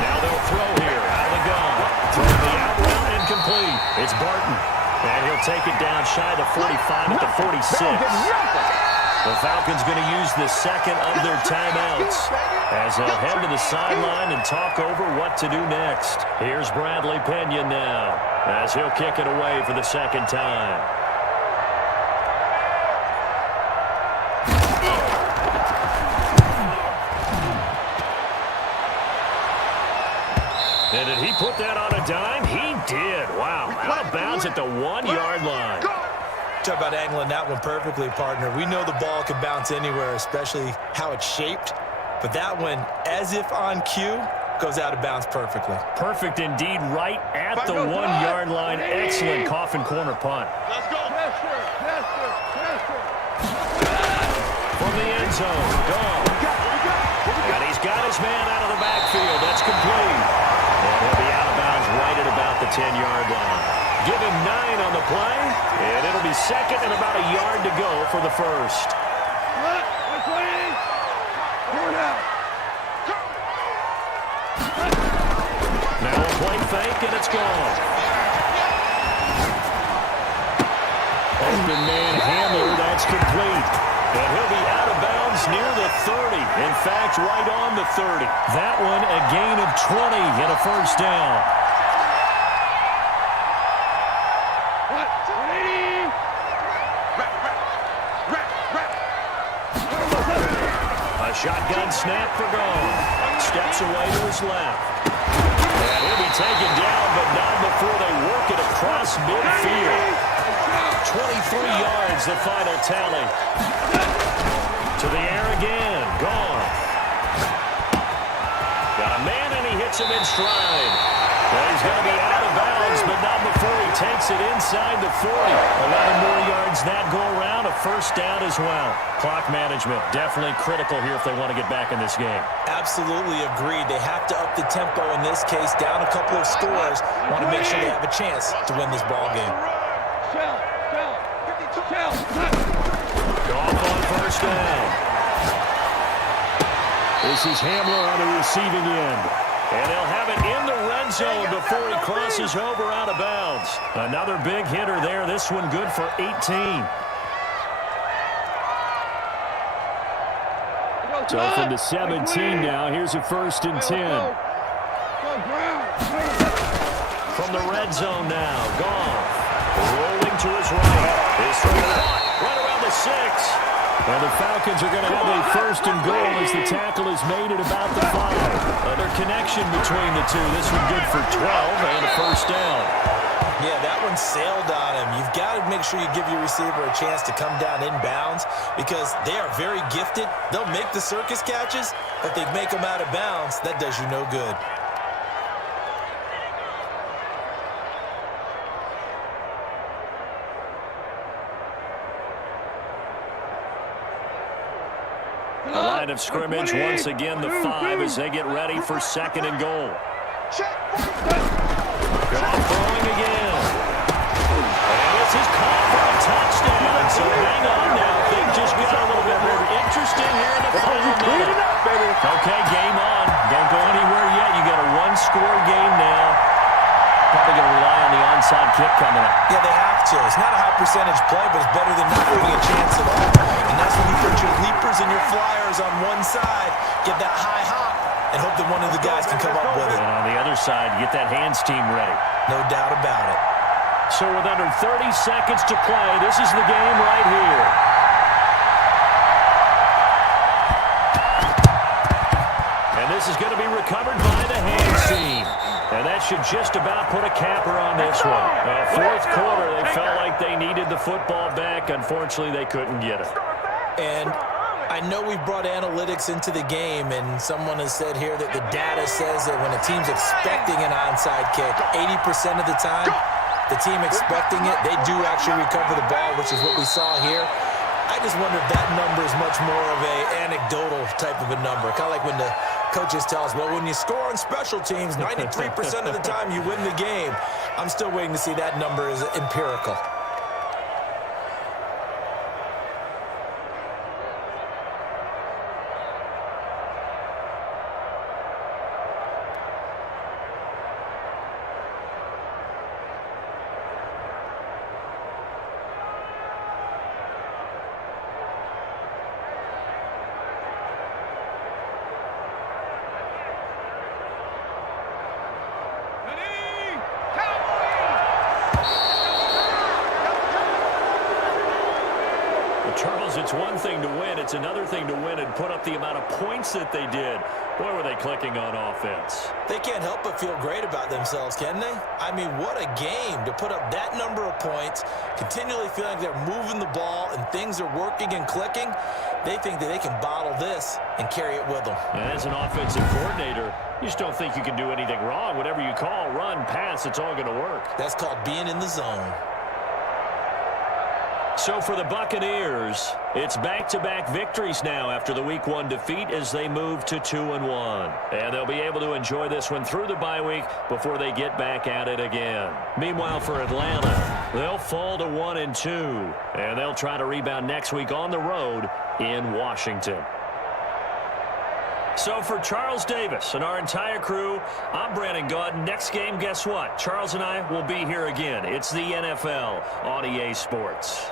Now they'll throw here out of the gun. Throwing the out route incomplete. It's Barton, and he'll take it down shy of the 45 at the 46. The Falcons going to use the 2nd of their timeouts as they'll head to the sideline and talk over what to do next. Here's Bradley Pena now as he'll kick it away for the 2nd time. And did he put that on a dime? He did. Wow. Out of bounds at the 1-yard line. Talk about angling that one perfectly, partner. We know the ball can bounce anywhere, especially how it's shaped. But that one, as if on cue, goes out of bounds perfectly. Perfect indeed, right at the 1-yard line. Excellent coffin corner punt. Let's go. From the end zone, gone. And he's got his man out of the backfield. That's complete. And he'll be out of bounds right at about the 10-yard line. Give him 9 on the play, and it'll be 2nd and about a yard to go for the 1st. Now a play fake, and it's gone. Open man Hamler, that's complete. And he'll be out of bounds near the 30. In fact, right on the 30. That one a gain of 20 and a 1st down. A shotgun snap for Gone. Steps away to his left. And he'll be taken down, but not before they work it across midfield. 23 yards, the final tally. To the air again. Gone. Got a man, and he hits him in stride. Well, he's going to be out of bounds, but not before he takes it inside the 40. 11 more yards that go around, a 1st down as well. Clock management, definitely critical here if they want to get back in this game. Absolutely agreed. They have to up the tempo in this case, down a couple of scores. Want to make sure they have a chance to win this ball game. Off on 1st down. This is Hamler on the receiving end. And he'll have it in the red zone before he crosses over out of bounds. Another big hitter there. This one good for 18. So from the 17 now, here's a 1st and 10. From the red zone now, Gone. Rolling to his right. His right around the 6. And the Falcons are going to have a 1st and goal as the tackle is made at about the 5. Another connection between the two. This one good for 12 and a 1st down. Yeah, that one sailed on him. You've got to make sure you give your receiver a chance to come down inbounds because they are very gifted. They'll make the circus catches, but they make them out of bounds. That does you no good. The line of scrimmage, once again, the 5 as they get ready for 2nd and goal. Goff throwing again. And this is caught for a touchdown. So hang on now. Things just got a little bit more interesting here in the final minute. Okay, game on. Don't go anywhere yet. You got a 1-score game now. Probably going to rely on the onside kick coming up. Yeah, they have to. It's not a high percentage play, but it's better than not having a chance at all. And that's when you put your leapers and your flyers on one side, get that high hop, and hope that one of the guys can come up with it. And on the other side, get that hands team ready. No doubt about it. So with under 30 seconds to play, this is the game right here. And this is going to be recovered by the hands team. And that should just about put a capper on this one. Fourth quarter, they felt like they needed the football back. Unfortunately, they couldn't get it. And I know we've brought analytics into the game, and someone has said here that the data says that when a team's expecting an onside kick, 80% of the time, the team expecting it, they do actually recover the ball, which is what we saw here. I just wonder if that number is much more of a anecdotal type of a number. Kind of like when the coaches tell us, well, when you score on special teams, 93% of the time you win the game. I'm still waiting to see that number is empirical. Charles, it's one thing to win. It's another thing to win and put up the amount of points that they did. Boy, were they clicking on offense. They can't help but feel great about themselves, can they? I mean, what a game to put up that number of points, continually feeling like they're moving the ball and things are working and clicking. They think that they can bottle this and carry it with them. And as an offensive coordinator, you just don't think you can do anything wrong. Whatever you call, run, pass, it's all going to work. That's called being in the zone. So for the Buccaneers, it's back-to-back victories now after the Week 1 defeat as they move to 2-1. And they'll be able to enjoy this one through the bye week before they get back at it again. Meanwhile, for Atlanta, they'll fall to 1-2. And they'll try to rebound next week on the road in Washington. So for Charles Davis and our entire crew, I'm Brandon Gaudin. Next game, guess what? Charles and I will be here again. It's the NFL on EA Sports.